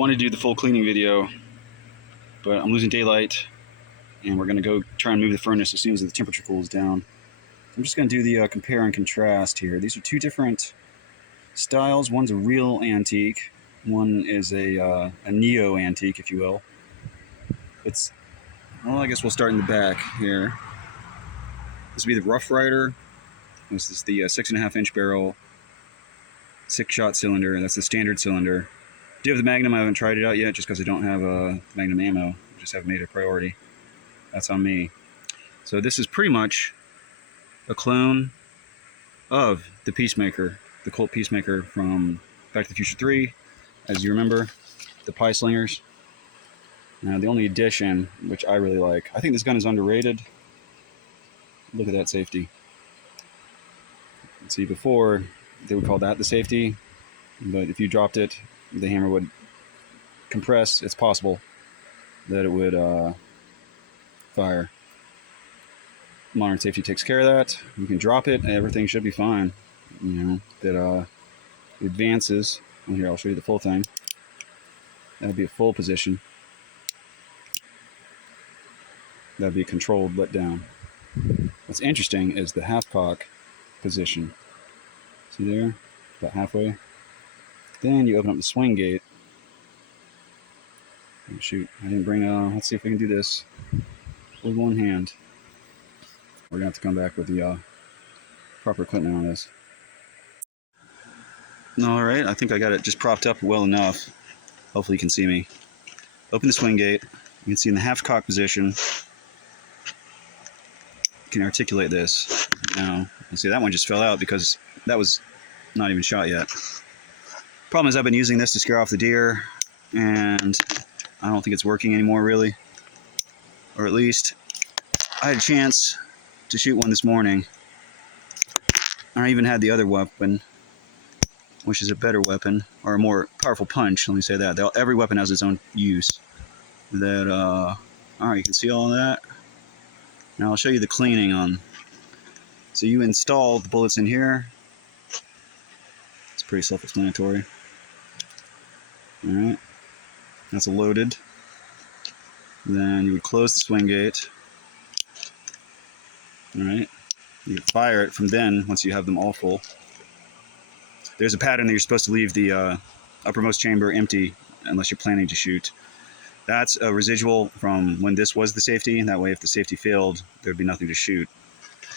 wanted to do the full cleaning video, but I'm losing daylight, and we're going to go try and move the furnace as soon as the temperature cools down. I'm just going to do the compare and contrast here. These are two different styles. One's a real antique. One is a neo-antique, if you will. Well, I guess we'll start in the back here. This will be the Rough Rider. This is the 6.5 inch barrel, 6-shot cylinder. That's the standard cylinder. I do have the Magnum. I haven't tried it out yet just because I don't have Magnum ammo. I just haven't made it a priority. That's on me. So this is pretty much a clone of the Peacemaker, the Colt Peacemaker from Back to the Future 3, as you remember, the Pie Slingers. Now the only addition, which I really like, I think this gun is underrated. Look at that safety. See, before they would call that the safety, but if you dropped it, the hammer would compress. It's possible that it would fire. Modern safety takes care of that. You can drop it and everything should be fine. You know, that advances. Well, here, I'll show you the full thing. That would be a full position. That would be a controlled let down. What's interesting is the half cock position. See there? About halfway. Then you open up the swing gate. Oh, shoot, I didn't bring let's see if we can do this with one hand. We're gonna have to come back with the proper equipment on this. Alright, I think I got it just propped up well enough. Hopefully you can see me. Open the swing gate. You can see in the half cock position. You can articulate this. Now, you see that one just fell out because that was not even shot yet. Problem is I've been using this to scare off the deer, and I don't think it's working anymore really. Or at least I had a chance to shoot one this morning. I even had the other weapon, which is a better weapon, or a more powerful punch, let me say that. Every weapon has its own use. Alright, you can see all of that. Now I'll show you the cleaning on. So you install the bullets in here. It's pretty self-explanatory. Alright, that's loaded. Then you would close the swing gate. Alright, you would fire it from then once you have them all full. There's a pattern that you're supposed to leave the uppermost chamber empty unless you're planning to shoot. That's a residual from when this was the safety. That way if the safety failed, there'd be nothing to shoot.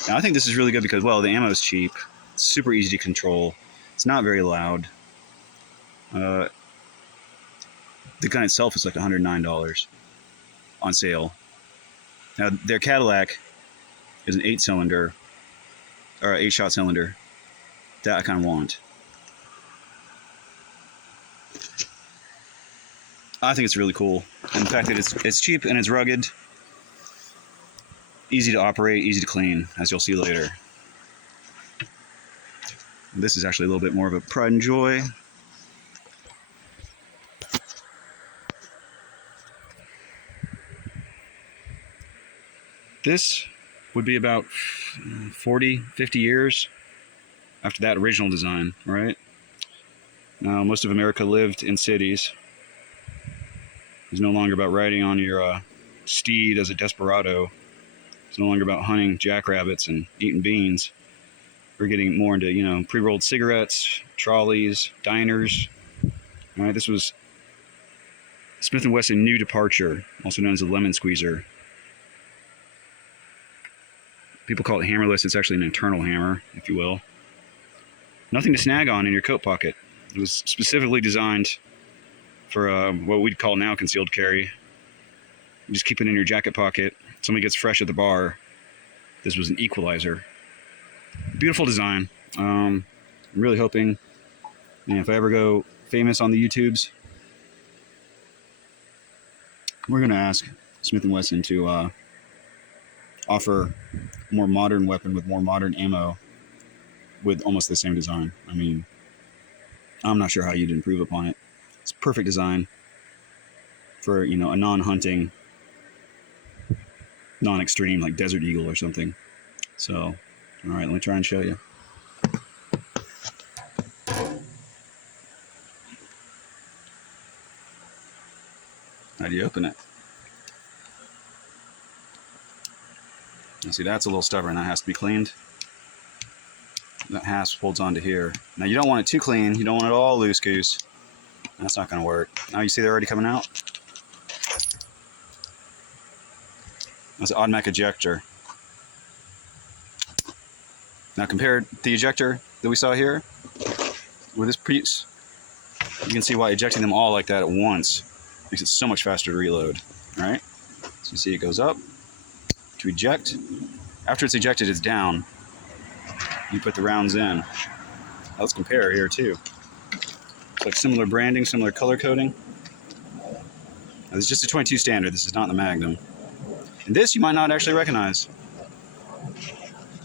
Now I think this is really good because, well, the ammo is cheap. It's super easy to control. It's not very loud. The gun itself is like $109 on sale. Now their Cadillac is an 8-cylinder, or 8-shot cylinder. That I kind of want. I think it's really cool. And the fact that it's cheap and it's rugged, easy to operate, easy to clean, as you'll see later. This is actually a little bit more of a pride and joy. This would be about 40, 50 years after that original design, right? Now, most of America lived in cities. It's no longer about riding on your steed as a desperado. It's no longer about hunting jackrabbits and eating beans. We're getting more into, you know, pre-rolled cigarettes, trolleys, diners. All right, this was Smith & Wesson New Departure, also known as the Lemon Squeezer. People call it hammerless. It's actually an internal hammer, if you will. Nothing to snag on in your coat pocket. It was specifically designed for what we'd call now concealed carry. You just keep it in your jacket pocket. Somebody gets fresh at the bar. This was an equalizer. Beautiful design. I'm really hoping, man, if I ever go famous on the YouTubes, we're going to ask Smith & Wesson to offer a more modern weapon with more modern ammo with almost the same design. I mean, I'm not sure how you'd improve upon it. It's perfect design for, you know, a non-hunting, non-extreme like Desert Eagle or something. So, all right, let me try and show you. How do you open it? You see, that's a little stubborn. That has to be cleaned. That hasp holds onto here. Now, you don't want it too clean. You don't want it all loose goose. That's not going to work. Now, you see they're already coming out? That's an automatic ejector. Now, compare the ejector that we saw here with this piece. You can see why ejecting them all like that at once makes it so much faster to reload. All right? So you see it goes up to eject. After it's ejected, it's down. You put the rounds in. Now let's compare here too. It's like similar branding, similar color coding. Now, this is just a 22 standard. This is not the Magnum. And this you might not actually recognize.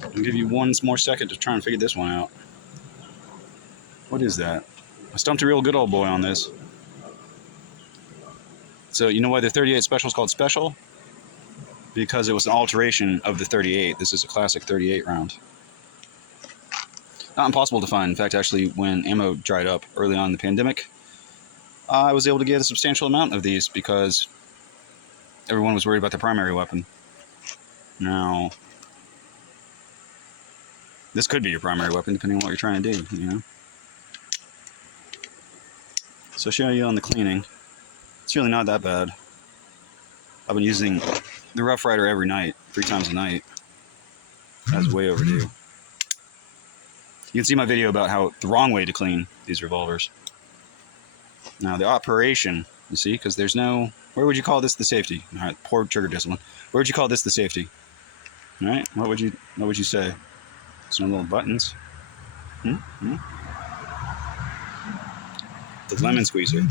I'll give you one more second to try and figure this one out. What is that? I stumped a real good old boy on this. So you know why the 38 Special is called Special? Because it was an alteration of the 38. This is a classic 38 round. Not impossible to find. In fact, actually, when ammo dried up early on in the pandemic, I was able to get a substantial amount of these because everyone was worried about the primary weapon. Now, this could be your primary weapon, depending on what you're trying to do, you know? So I'll show you on the cleaning. It's really not that bad. I've been using the Rough Rider every night, 3 times a night. That's way overdue. You can see my video about how the wrong way to clean these revolvers. Now the operation, you see, because there's no, where would you call this the safety? All right, poor trigger discipline. Where would you call this the safety? All right, what would you say? There's no little buttons. The lemon squeezer.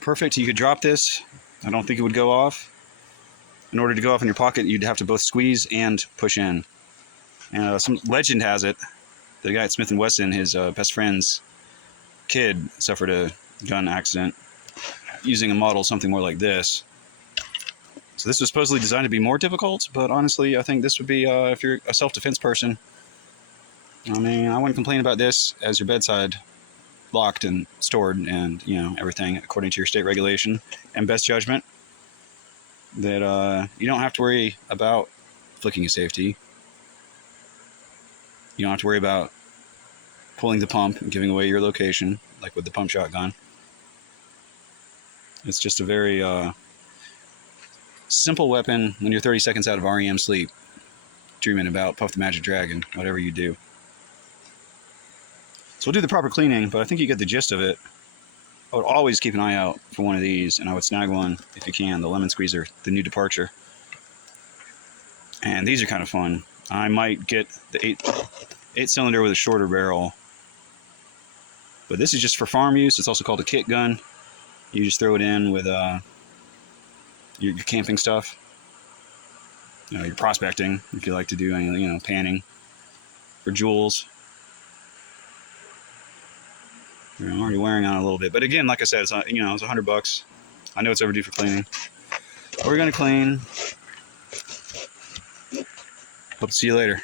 Perfect. You could drop this. I don't think it would go off. In order to go off in your pocket, you'd have to both squeeze and push in. And some legend has it, the guy at Smith & Wesson, his best friend's kid suffered a gun accident using a model something more like this. So this was supposedly designed to be more difficult, but honestly, I think this would be, if you're a self-defense person, I mean, I wouldn't complain about this as your bedside, locked and stored, and you know, everything according to your state regulation and best judgment, that you don't have to worry about flicking a safety. You don't have to worry about pulling the pump and giving away your location like with the pump shotgun. It's just a very simple weapon when you're 30 seconds out of REM sleep, dreaming about Puff the Magic Dragon, whatever you do. So we'll do the proper cleaning, but I think you get the gist of it. I would always keep an eye out for one of these, and I would snag one if you can, the Lemon Squeezer, the new Departure. And these are kind of fun. I might get the 8-cylinder with a shorter barrel. But this is just for farm use. It's also called a kit gun. You just throw it in with your camping stuff. You know, your prospecting, if you like to do any, you know, panning for jewels. I'm already wearing on a little bit, but again, like I said, it's, you know, it's $100. I know it's overdue for cleaning. We're gonna clean. Hope to see you later.